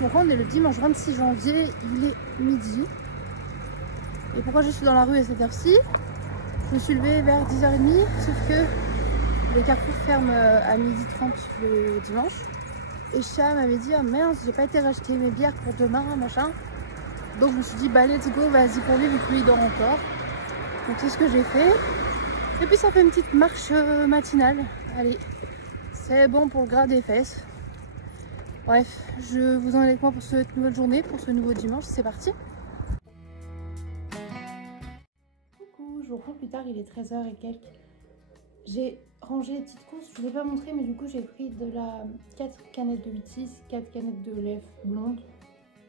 Donc là on est le dimanche 26 janvier, il est midi. Et pourquoi je suis dans la rue à cette heure-ci? Je me suis levée vers 10h30, sauf que les carrefours ferment à 12h30 le dimanche. Et Chat m'avait dit, ah merde, j'ai pas été racheter mes bières pour demain, machin. Donc je me suis dit, bah let's go, vas-y pour lui, vu que lui il dort encore. Donc c'est ce que j'ai fait. Et puis ça fait une petite marche matinale. Allez, c'est bon pour le gras des fesses. Bref, je vous en ai avec moi pour cette nouvelle journée, pour ce nouveau dimanche, c'est parti. Coucou, je vous reprends plus tard, il est 13h et quelques. J'ai rangé les petites courses, je ne vous ai pas montré, mais du coup j'ai pris de la 4 canettes de 8-6, 4 canettes de lait blonde.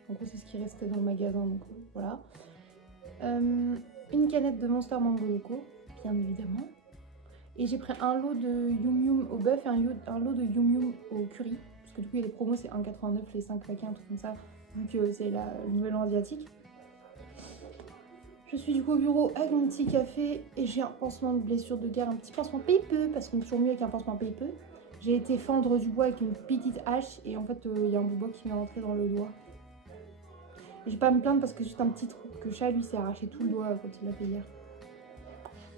En gros c'est ce qui restait dans le magasin, donc voilà. Une canette de Monster Mango Loco, bien évidemment. Et j'ai pris un lot de Yum Yum au bœuf et un lot de Yum Yum au curry. Parce que du coup il y a des promos, c'est 1,89 les 5 paquets, un truc comme ça, vu que c'est le nouvel an asiatique. Je suis du coup au bureau avec mon petit café et j'ai un pansement de blessure de guerre, un petit pansement pépeux, parce qu'on est toujours mieux avec un pansement pépeux. J'ai été fendre du bois avec une petite hache et en fait il y a un bout de bois qui m'est rentré dans le doigt. Et je vais pas me plaindre parce que c'est juste un petit trou que Chat lui s'est arraché tout le doigt quand il l'a fait hier.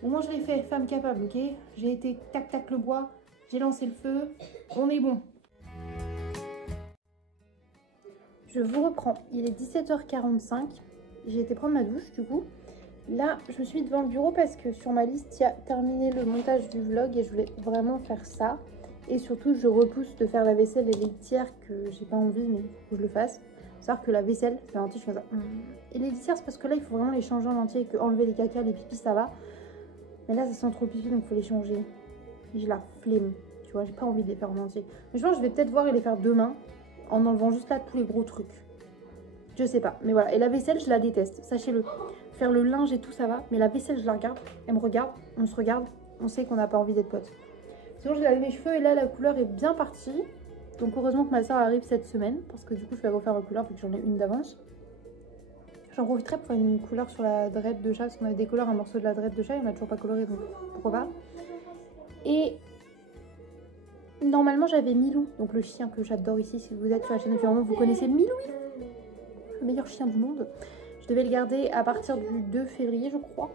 Au moins je l'ai fait, femme capable, ok? J'ai été tac tac le bois, j'ai lancé le feu, on est bon. Je vous reprends, il est 17h45, j'ai été prendre ma douche du coup. Là, je me suis mis devant le bureau parce que sur ma liste, il y a terminé le montage du vlog et je voulais vraiment faire ça. Et surtout, je repousse de faire la vaisselle et les litières que j'ai pas envie, mais il faut que je le fasse. Faut savoir que la vaisselle, c'est un entier, je fais ça. Et les litières, c'est parce que là, il faut vraiment les changer en entier et que enlever les caca, les pipis, ça va. Mais là, ça sent trop pipi, donc il faut les changer. J'ai la flemme, tu vois, j'ai pas envie de les faire en entier. Mais je pense que je vais peut-être voir et les faire demain en enlevant juste là tous les gros trucs. Je sais pas, mais voilà. Et la vaisselle, je la déteste, sachez-le. Faire le linge et tout, ça va. Mais la vaisselle, je la regarde. Elle me regarde, on se regarde. On sait qu'on n'a pas envie d'être potes. Sinon, j'ai lavé mes cheveux et là, la couleur est bien partie. Donc, heureusement que ma soeur arrive cette semaine. Parce que du coup, je vais refaire la couleur vu que j'en ai une d'avance. J'en profiterai pour faire une couleur sur la dread de Chat. Parce qu'on avait décoloré un morceau de la dread de Chat. Et on n'a toujours pas coloré, donc pourquoi pas. Et normalement, j'avais Milou. Donc, le chien que j'adore ici. Si vous êtes sur la chaîne depuis un moment, vous connaissez Milou. Le meilleur chien du monde. Je devais le garder à partir du 2 février, je crois.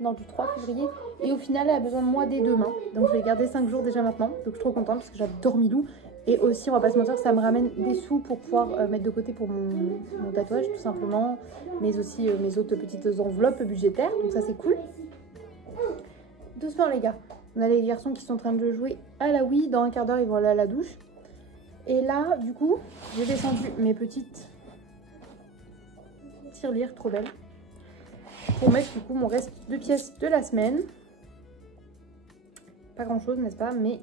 Non, du 3 février. Et au final, elle a besoin de moi dès demain. Donc, je vais le garder 5 jours déjà maintenant. Donc, je suis trop contente parce que j'adore Milou. Et aussi, on va pas se mentir, ça me ramène des sous pour pouvoir mettre de côté pour mon tatouage, tout simplement. Mais aussi mes autres petites enveloppes budgétaires. Donc, ça, c'est cool. Doucement, les gars. On a les garçons qui sont en train de jouer à la Wii. Dans un quart d'heure, ils vont aller à la douche. Et là, du coup, j'ai descendu mes petites tirelire trop belle pour mettre du coup mon reste de pièces de la semaine. Pas grand chose, n'est-ce pas, mais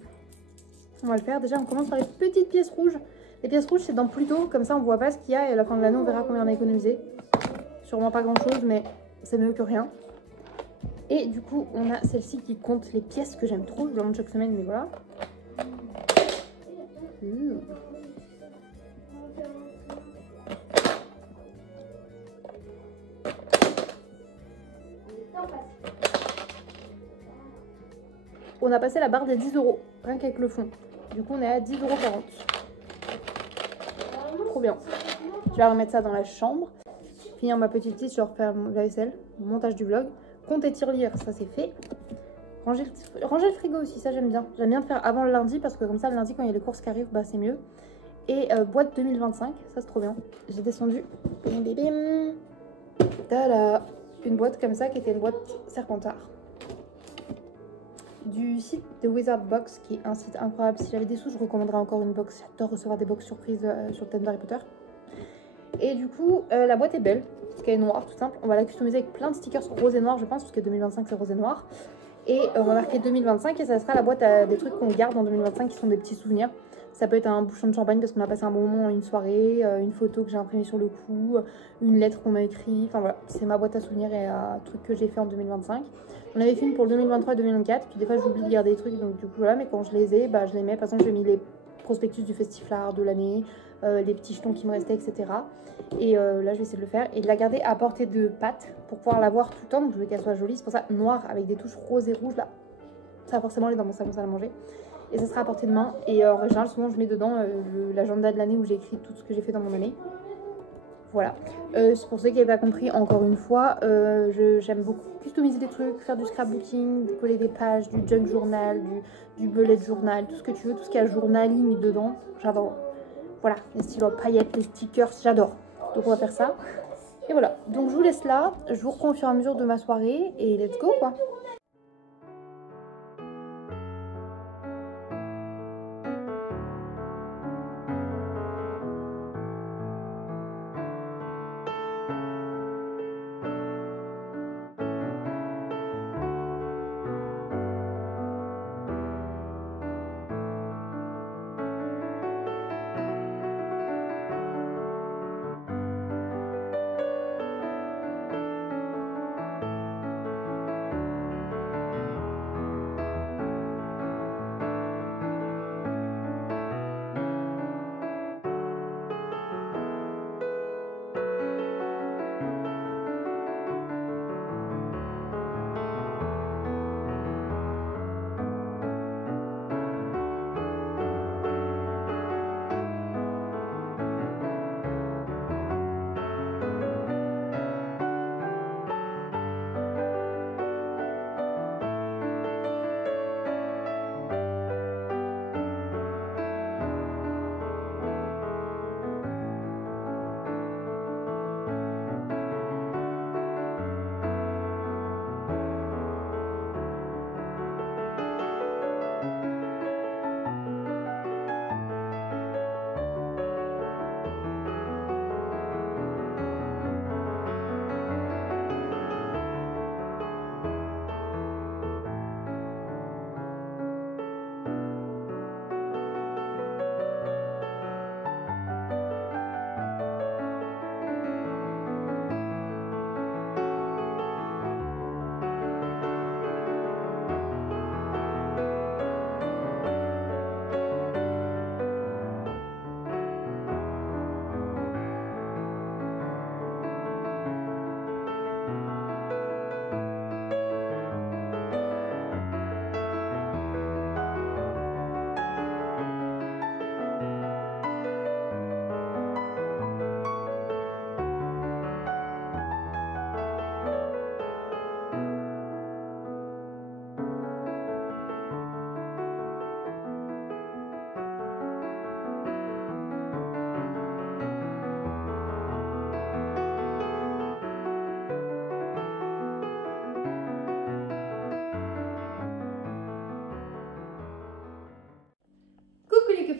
on va le faire. Déjà on commence par les petites pièces rouges. Les pièces rouges c'est dans Pluto, comme ça on voit pas ce qu'il y a et à la fin de l'année on verra combien on a économisé. Sûrement pas grand chose, mais c'est mieux que rien. Et du coup on a celle-ci qui compte les pièces que j'aime trop. Je la montre chaque semaine, mais voilà. On a passé la barre des 10 €, rien qu'avec le fond. Du coup, on est à 10,40 €. Trop bien. Je vais remettre ça dans la chambre. Finir ma petite liste, je vais refaire la vaisselle, montage du vlog. Compte et tirelire, ça c'est fait. Ranger le frigo aussi, ça j'aime bien. J'aime bien le faire avant le lundi parce que comme ça, le lundi, quand il y a les courses qui arrivent, bah c'est mieux. Et boîte 2025, ça c'est trop bien. J'ai descendu. Bim, bim, bim. Tada, une boîte comme ça qui était une boîte Serpentard. Du site de Wizard Box, qui est un site incroyable. Si j'avais des sous, je recommanderais encore une box. J'adore recevoir des box surprises sur le thème d'Harry Potter. Et du coup, la boîte est belle, parce qu'elle est noire, tout simple. On va la customiser avec plein de stickers rose et noir, je pense, parce que 2025 c'est rose et noir. Et on va marquer 2025 et ça sera la boîte à des trucs qu'on garde en 2025 qui sont des petits souvenirs. Ça peut être un bouchon de champagne parce qu'on a passé un bon moment, une soirée, une photo que j'ai imprimée sur le cou, une lettre qu'on m'a écrite. Enfin voilà, c'est ma boîte à souvenirs et un truc que j'ai fait en 2025. On avait fait une pour le 2023 et 2024, puis des fois j'oublie de garder des trucs, donc du coup voilà, mais quand je les ai, bah, je les mets. Par exemple, j'ai mis les prospectus du Festiflard de l'année, les petits jetons qui me restaient, etc. Et là, je vais essayer de le faire et de la garder à portée de pâte pour pouvoir la voir tout le temps. Donc je veux qu'elle soit jolie, c'est pour ça noire avec des touches roses et rouges là. Ça va forcément aller dans mon salon salle à manger. et ça sera à portée de main. Et en général, souvent je mets dedans l'agenda de l'année où j'ai écrit tout ce que j'ai fait dans mon année. Voilà, c'est pour ceux qui n'avaient pas compris, encore une fois, j'aime beaucoup customiser des trucs, faire du scrapbooking, coller des pages, du junk journal, du bullet journal, tout ce que tu veux, tout ce qui a journaling dedans, j'adore. Voilà, les stylos à paillettes, les stickers, j'adore. Donc on va faire ça. Et voilà, donc je vous laisse là, je vous reprends au fur et à mesure de ma soirée et let's go quoi.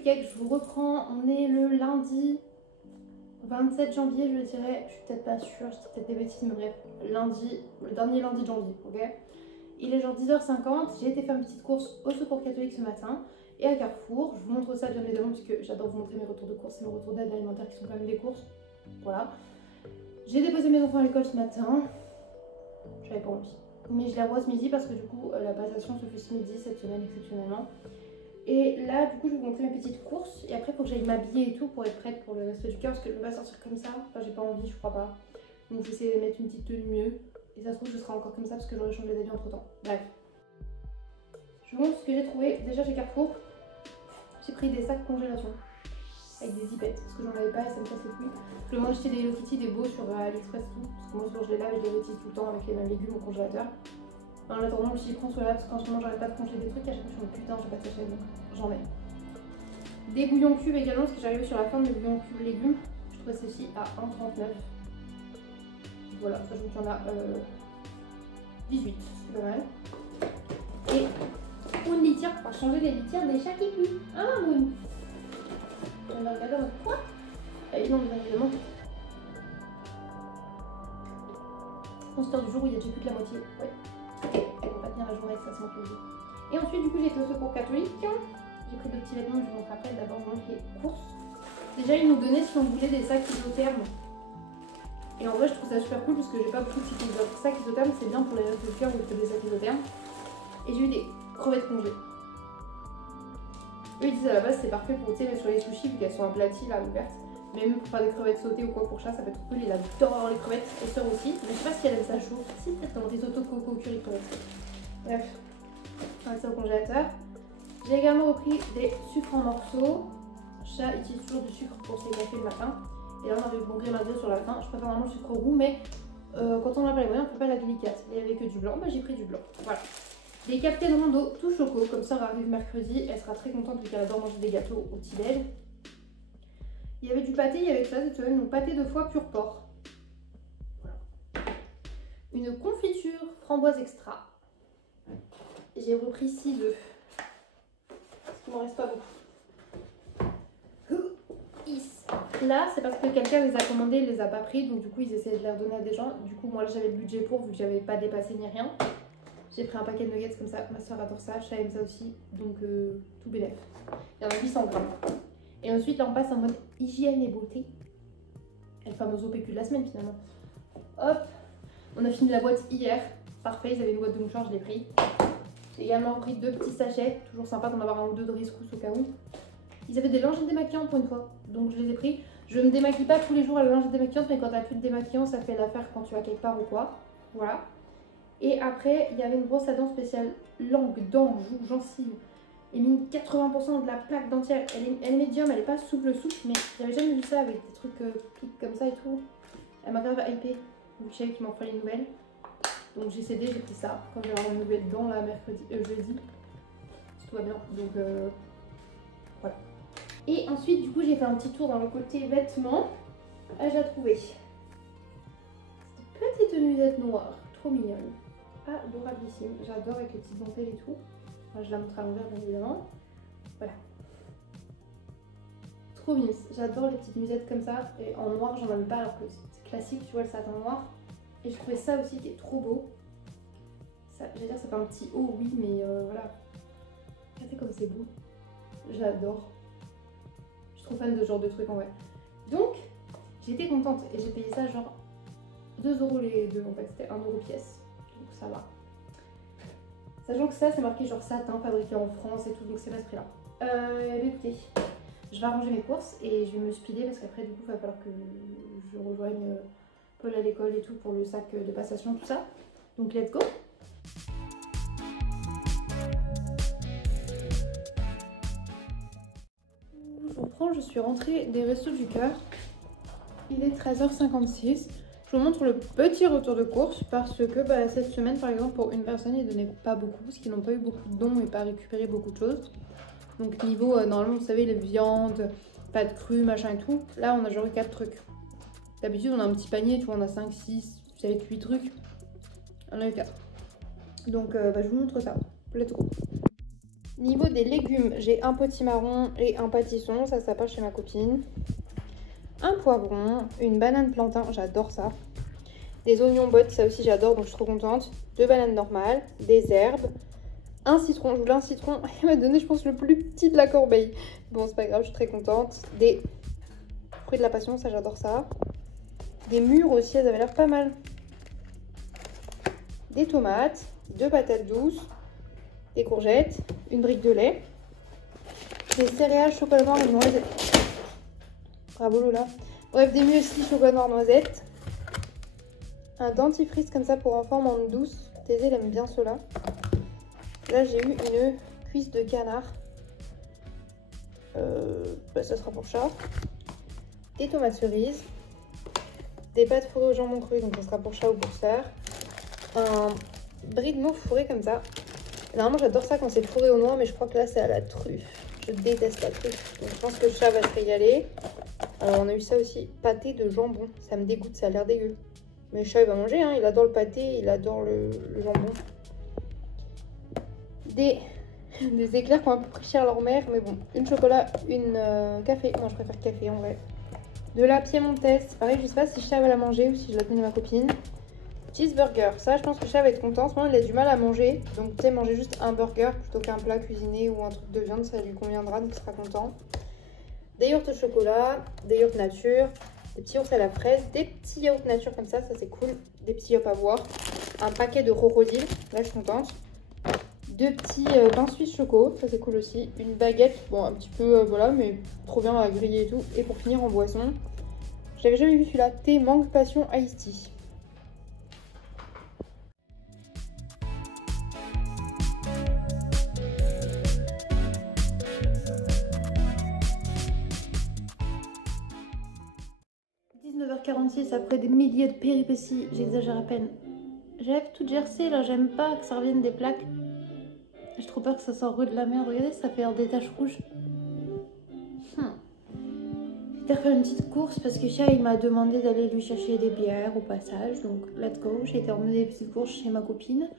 Je vous reprends, on est le lundi 27 janvier je dirais, je suis peut-être pas sûre, je dis peut-être des bêtises mais bref, lundi, le dernier lundi de janvier, ok. Il est genre 10h50, j'ai été faire une petite course au Secours catholique ce matin et à Carrefour, je vous montre ça bien évidemment parce que j'adore vous montrer mes retours de courses et mes retours d'aide alimentaire qui sont quand même des courses, voilà. J'ai déposé mes enfants à l'école ce matin, j'avais pas envie, mais je les revois ce midi parce que du coup la passation se fait ce midi cette semaine exceptionnellement. Et là, du coup, je vais vous montrer mes petites courses. Et après, il faut que j'aille m'habiller et tout pour être prête pour le reste du cœur. Parce que je ne peux pas sortir comme ça. Enfin, j'ai pas envie, je crois pas. Donc, je vais essayer de mettre une petite tenue mieux. Et ça se trouve, je serai encore comme ça parce que j'aurais changé d'avis entre temps. Bref. Je vous montre ce que j'ai trouvé. Déjà, chez Carrefour, j'ai pris des sacs congélation. Avec des zipettes. Parce que j'en avais pas et ça me casse les couilles. Je vais m'acheter des Hello Kitty, des beaux sur AliExpress tout. Parce que moi, souvent, je les lave et je les réutilise tout le temps avec les mêmes légumes au congélateur. En attendant, je m'y prends sur là parce qu'en ce moment, j'arrête pas de congeler des trucs. À chaque fois, je me dis putain, j'ai pas de sachet donc j'en mets. Des bouillons cubes également, parce que j'arrive sur la fin des bouillons cubes légumes. Je trouvais ceci à 1,39. Voilà, ça je qu'il y en a 18, c'est pas mal. Et une litière pour changer les litières des chats qui puent. Ah oui. On va regarder notre poids. Et non, bien évidemment. Monster du jour où il y a déjà plus que la moitié. Ouais. On va pas tenir la journée avec ça, c'est mon plaisir. Et ensuite, du coup, j'ai été au Secours catholique. J'ai pris deux petits vêtements, je vous montre après. D'abord, je vous montre les courses. Déjà, ils nous donnaient, si on voulait, des sacs isothermes. Et en vrai, je trouve ça super cool parce que j'ai pas beaucoup de sacs isothermes. C'est bien pour les restes de cœur ou des sacs isothermes. Et j'ai eu des crevettes congelées. Eux, ils disent à la base, c'est parfait pour, tu sais, sur les sushis, vu qu'elles sont aplaties, là, ouvertes. Mais même pour faire des crevettes sautées ou quoi pour chat, ça peut être cool. Il adore les crevettes, et sœur aussi. Mais je sais pas si elle aime ça chaud. Si, peut-être dans des auto coco curry crevettes. Bref, on va mettre ça au congélateur. J'ai également repris des sucres en morceaux. Chat utilise toujours du sucre pour ses cafés le matin. Et là on avait le bon grenadine sur la fin. Je préfère vraiment le sucre roux, mais quand on n'a pas les moyens, on ne fait pas la délicate. Et avec du blanc, bah, j'ai pris du blanc. Voilà. Des Captain Rondo tout choco, comme ça on arrive mercredi. Elle sera très contente vu qu'elle adore manger des gâteaux au petit déj. Il y avait du pâté, il y avait ça cette semaine, donc pâté de foie pur porc. Voilà. Une confiture framboise extra. J'ai repris 6 œufs. Parce qu'il m'en reste pas beaucoup. Là, c'est parce que quelqu'un les a commandés, il les a pas pris, donc du coup ils essayaient de les redonner à des gens. Du coup, moi là j'avais le budget pour, vu que j'avais pas dépassé ni rien. J'ai pris un paquet de nuggets comme ça, ma soeur adore ça, Chat aime ça aussi, donc tout bénef. Il y en a 800 grammes. Et ensuite là on passe en mode hygiène et beauté. Et le fameux OPQ de la semaine finalement. Hop, on a fini la boîte hier, parfait, ils avaient une boîte de mouchoirs, je l'ai pris. J'ai également pris 2 petits sachets, toujours sympa d'en avoir un ou deux de rescousse au cas où. Ils avaient des lingettes démaquillantes pour une fois, donc je les ai pris. Je ne me démaquille pas tous les jours à la lingette démaquillante, mais quand tu n'as plus de démaquillant, ça fait l'affaire quand tu vas quelque part ou quoi. Voilà. Et après, il y avait une brosse à dents spéciale langue, dents, joues, gencives. Et mis 80% de la plaque dentière. Elle est médium, elle n'est pas souple, mais j'avais jamais vu ça avec des trucs piques comme ça et tout. Elle m'a grave hypée, vu que je savais qu'il m'en fallait une nouvelle. Donc j'ai cédé, j'ai pris ça. Quand j'ai avoir une nouvelle dent là, jeudi. Si tout va bien. Donc voilà. Et ensuite, du coup, j'ai fait un petit tour dans le côté vêtements. Ah, j'ai trouvé cette petite nuisette noire, trop mignonne. Adorabilissime. J'adore avec les petites dentelles et tout. Enfin, je la montre à l'envers, bien évidemment. Voilà. Trop mignonne. J'adore les petites nuisettes comme ça. Et en noir, j'en avais pas alors que c'est classique, tu vois, le satin noir. Et je trouvais ça aussi qui est trop beau. J'allais dire, ça fait un petit haut, oui, mais voilà. Regardez comme c'est beau. J'adore. Je suis trop fan de ce genre de trucs en vrai. Donc, j'étais contente et j'ai payé ça genre 2 € les deux en fait. C'était 1 € pièce. Donc ça va. Sachant que ça, c'est marqué genre satin, fabriqué en France et tout, donc c'est pas ce prix-là. Écoutez, je vais arranger mes courses et je vais me speeder parce qu'après, du coup, il va falloir que je rejoigne Paul à l'école et tout pour le sac de passation, tout ça. Donc, let's go! Je reprends, je suis rentrée des Restos du Cœur. Il est 13h56. Je vous montre le petit retour de course parce que cette semaine, par exemple, pour une personne, ils ne donnaient pas beaucoup parce qu'ils n'ont pas eu beaucoup de dons et pas récupéré beaucoup de choses. Donc niveau, normalement, vous savez, les viandes, pâtes crues, machin et tout. Là, on a genre eu 4 trucs. D'habitude, on a un petit panier, tu vois, on a 5, 6, 7, 8 trucs. On a eu 4. Donc, je vous montre ça. Let's go. Niveau des légumes, j'ai un potimarron et un pâtisson. Ça passe chez ma copine. Un poivron, une banane plantain, j'adore ça. Des oignons bottes, ça aussi j'adore, donc je suis trop contente. 2 bananes normales, des herbes, un citron. Je voulais un citron, il m'a donné je pense le plus petit de la corbeille. Bon c'est pas grave, je suis très contente. Des fruits de la passion, ça j'adore ça. Des mûres aussi, elles avaient l'air pas mal. Des tomates, 2 patates douces, des courgettes, une brique de lait, des céréales chocolat noir et noisettes. Bravo Lola. Bref, des muesli chocolat noir noisette. Un dentifrice comme ça pour enfants, menthe douce. Thésée, elle aime bien cela. Là, j'ai eu une cuisse de canard. Ça sera pour chat. Des tomates cerises. Des pâtes fourrées au jambon cru, donc ça sera pour chat ou pour sœur. Un brie de mou fourré comme ça. Normalement, j'adore ça quand c'est fourré au noix, mais je crois que là, c'est à la truffe. Je déteste la truffe. Donc, je pense que le chat va se régaler. Alors, on a eu ça aussi, pâté de jambon. Ça me dégoûte, ça a l'air dégueu. Mais le chat, il va manger, hein. Il adore le pâté, il adore le jambon. Des éclairs qui ont un peu pris cher leur mère, mais bon. Une chocolat, une café. Moi, je préfère café en vrai. De la piémontaise. Pareil, je sais pas si le chat va la manger ou si je la donne à ma copine. Cheeseburger. Ça, je pense que le chat va être content. En ce moment, il a du mal à manger. Donc, tu sais, manger juste un burger plutôt qu'un plat cuisiné ou un truc de viande, ça lui conviendra, donc il sera content. Des yaourts au chocolat, des yaourts nature, des petits yaourts à la fraise, des petits yaourts nature comme ça c'est cool, des petits yop à boire, un paquet de Rorodil, là je suis contente, 2 petits pains suisses choco, ça c'est cool aussi, une baguette, bon un petit peu voilà, mais trop bien à griller et tout, et pour finir en boisson, je l'avais jamais vu celui-là, thé mangue passion iced tea. 17h46 après des milliers de péripéties, j'exagère à peine. J'avais tout gercé là, j'aime pas que ça revienne des plaques. J'ai trop peur que ça sorte de la merde. Regardez, ça fait des taches rouges. J'ai été faire une petite course parce que Chia il m'a demandé d'aller lui chercher des bières au passage. Donc let's go. J'ai été emmener des petites courses chez ma copine.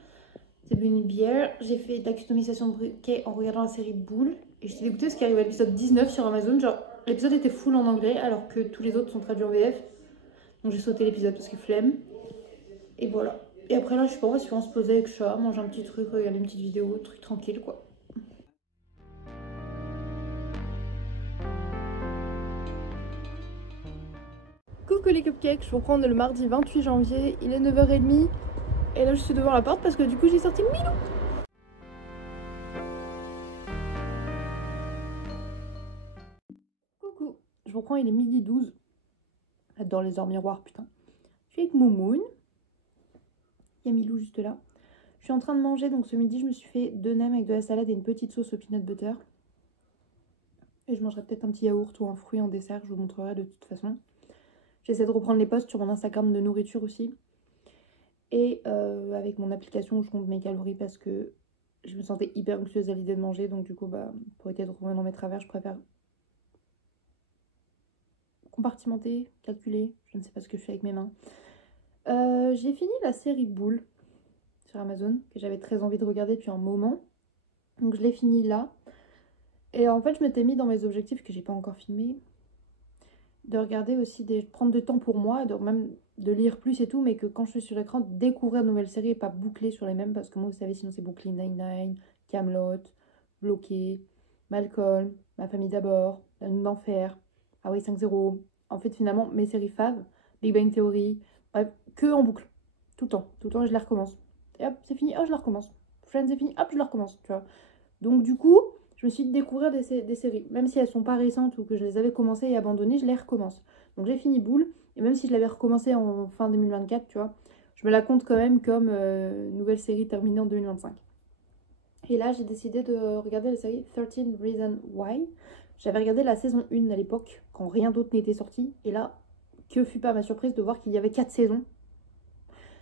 J'ai bu une bière. J'ai fait de la customisation de briquet en regardant la série Boule. Et j'étais dégoûtée parce qu'il arrive à l'épisode 19 sur Amazon. Genre l'épisode était full en anglais alors que tous les autres sont traduits en VF. Donc j'ai sauté l'épisode parce que flemme. Et voilà. Et après là je sais pas, on va se poser avec Chia, manger un petit truc, regarder une petite vidéo, truc tranquille quoi. Coucou les cupcakes, je vous reprends le mardi 28 janvier, il est 9h30 et là je suis devant la porte parce que du coup j'ai sorti Milou. Coucou, je vous reprends, il est midi 12. J'adore les heures miroirs, putain. Je suis avec Moumoun. Il y a Milou juste là. Je suis en train de manger, donc ce midi je me suis fait 2 nems avec de la salade et une petite sauce au peanut butter. Et je mangerai peut-être un petit yaourt ou un fruit en dessert, je vous montrerai de toute façon. J'essaie de reprendre les posts sur mon Instagram de nourriture aussi. Et avec mon application où je compte mes calories parce que je me sentais hyper anxieuse à l'idée de manger. Donc du coup, pour éviter de revenir dans mes travers, je préfère compartimenter, calculer. Je ne sais pas ce que je fais avec mes mains. J'ai fini la série Boule sur Amazon, que j'avais très envie de regarder depuis un moment. Donc je l'ai fini là. Et en fait, je m'étais mis dans mes objectifs que j'ai pas encore filmé. De regarder aussi, prendre du temps pour moi, même de lire plus et tout, mais que quand je suis sur l'écran, découvrir de nouvelles séries et pas boucler sur les mêmes, parce que moi, vous savez, sinon c'est Brooklyn Nine-Nine, Camelot, Bloqué, Malcolm, Ma famille d'abord, La Nuit d'enfer, Hawaii 5-0. En fait, finalement, mes séries faves, Big Bang Theory, bref, que en boucle, tout le temps, et je les recommence. Et hop, c'est fini, hop, je la recommence. Friends, c'est fini, hop, je la recommence, tu vois. Donc du coup, je me suis dit de découvrir des séries. Même si elles sont pas récentes ou que je les avais commencées et abandonnées, je les recommence. Donc j'ai fini Boule. Et même si je l'avais recommencé en fin 2024, tu vois, je me la compte quand même comme nouvelle série terminée en 2025. Et là, j'ai décidé de regarder la série 13 Reasons Why. J'avais regardé la saison 1 à l'époque, quand rien d'autre n'était sorti. Et là, que fut pas ma surprise de voir qu'il y avait 4 saisons.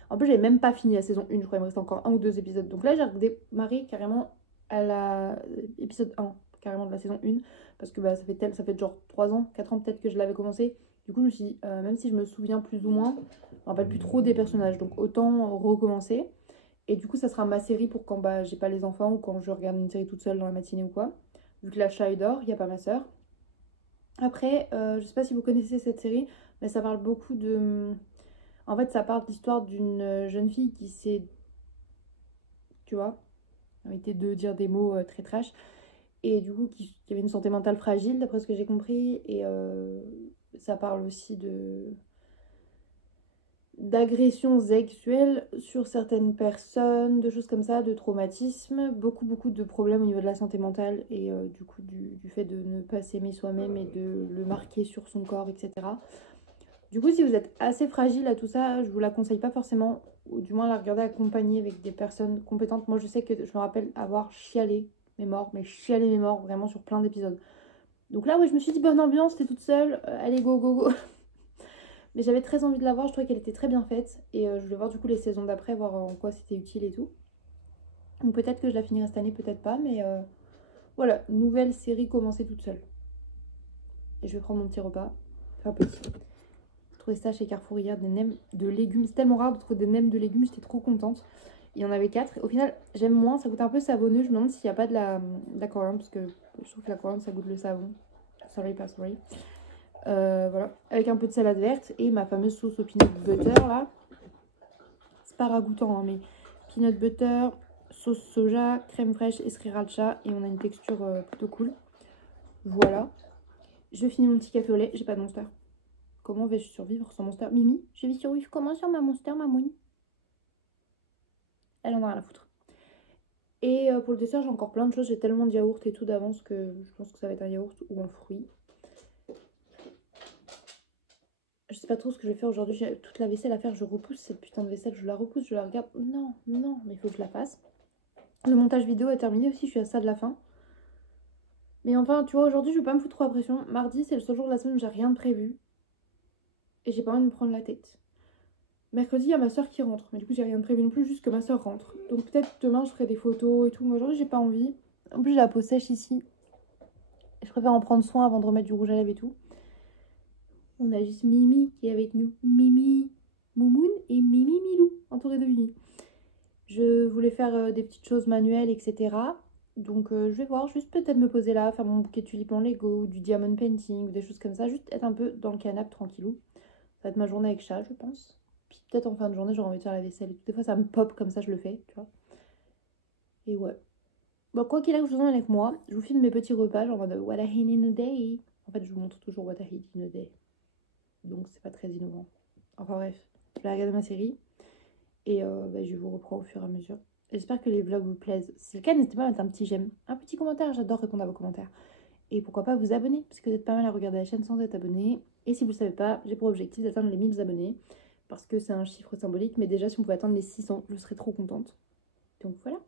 En plus, j'avais même pas fini la saison 1, je crois, il me reste encore 1 ou 2 épisodes. Donc là, j'ai redémarré carrément à l'épisode 1, carrément de la saison 1, parce que ça fait genre 3 ans, 4 ans peut-être que je l'avais commencé. Du coup, je me suis dit, même si je me souviens plus ou moins, je me rappelle plus trop des personnages, donc autant recommencer. Et du coup, ça sera ma série pour quand j'ai pas les enfants ou quand je regarde une série toute seule dans la matinée ou quoi. Vu que la chat dort, il n'y a pas ma soeur. Après, je sais pas si vous connaissez cette série, mais ça parle beaucoup de... En fait, ça parle de l'histoire d'une jeune fille qui s'est... Tu vois, éviter de dire des mots très trash. Et du coup, qui avait une santé mentale fragile, d'après ce que j'ai compris. Et ça parle aussi d'agressions sexuelles sur certaines personnes, de choses comme ça, de traumatismes, beaucoup de problèmes au niveau de la santé mentale et du coup du fait de ne pas s'aimer soi-même et de le marquer sur son corps, etc. Du coup, si vous êtes assez fragile à tout ça, je vous la conseille pas forcément, ou du moins la regarder accompagnée avec des personnes compétentes. Moi, je sais que je me rappelle avoir chialé mes morts, vraiment sur plein d'épisodes. Donc là, oui, je me suis dit bonne ambiance, t'es toute seule, allez go go go. Mais j'avais très envie de la voir, je trouvais qu'elle était très bien faite. Et je voulais voir du coup les saisons d'après, voir en quoi c'était utile et tout. Donc peut-être que je la finirai cette année, peut-être pas. Mais voilà, nouvelle série commencée toute seule. Et je vais prendre mon petit repas. Enfin petit. J'ai trouvé ça chez Carrefour hier, des nems de légumes. C'est tellement rare de trouver des nems de légumes, j'étais trop contente. Il y en avait 4. Au final, j'aime moins, ça goûte un peu savonneux. Je me demande s'il n'y a pas de la coriandre, parce que je trouve que la coriandre, ça goûte le savon. Sorry, pas sorry. Voilà, avec un peu de salade verte et ma fameuse sauce au peanut butter là. C'est pas ragoûtant, hein, mais peanut butter, sauce soja, crème fraîche et sriracha. Et on a une texture plutôt cool. Voilà. Je finis mon petit café au lait. J'ai pas de Monster. Comment vais-je survivre sans Monster? Mimi, je vais survivre comment sans ma Monster, ma mouine? Elle en a rien à foutre. Et pour le dessert, j'ai encore plein de choses. J'ai tellement de yaourt et tout d'avance que je pense que ça va être un yaourt ou un fruit. Je sais pas trop ce que je vais faire aujourd'hui. J'ai toute la vaisselle à faire. Je repousse cette putain de vaisselle. Je la repousse, je la regarde. Non, mais il faut que je la fasse. Le montage vidéo est terminé aussi. Je suis à ça de la fin. Mais enfin, tu vois, aujourd'hui, je vais pas me foutre trop la pression. Mardi, c'est le seul jour de la semaine où j'ai rien de prévu. et j'ai pas envie de me prendre la tête. Mercredi, il y a ma soeur qui rentre, mais du coup, j'ai rien de prévu non plus, juste que ma soeur rentre. Donc peut-être demain, je ferai des photos et tout, mais aujourd'hui, j'ai pas envie. En plus, j'ai la peau sèche ici. Je préfère en prendre soin avant de remettre du rouge à lèvres et tout. On a juste Mimi qui est avec nous. Mimi, Moumoun et Mimi Milou, entourée de Mimi. Je voulais faire des petites choses manuelles, etc. Donc je vais voir, juste peut-être me poser là, faire mon bouquet de tulipes en Lego, du diamond painting, des choses comme ça. Juste être un peu dans le canapé tranquillou. Ça va être ma journée avec chat, je pense. Puis peut-être en fin de journée, j'aurai envie de faire la vaisselle et tout. Des fois, ça me pop comme ça, je le fais, tu vois. Et ouais. Bon, quoi qu'il arrive, je vous emmène avec moi. Je vous filme mes petits repas, genre en mode what I eat in a day. En fait, je vous montre toujours what I eat in a day. Donc, c'est pas très innovant. Enfin bref, je vais regarder ma série. Et je vous reprends au fur et à mesure. J'espère que les vlogs vous plaisent. Si c'est le cas, n'hésitez pas à mettre un petit j'aime, un petit commentaire. J'adore répondre à vos commentaires. Et pourquoi pas vous abonner, parce que vous êtes pas mal à regarder la chaîne sans être abonné. Et si vous ne le savez pas, j'ai pour objectif d'atteindre les 1000 abonnés. Parce que c'est un chiffre symbolique. Mais déjà, si on pouvait atteindre les 600, je serais trop contente. Donc voilà.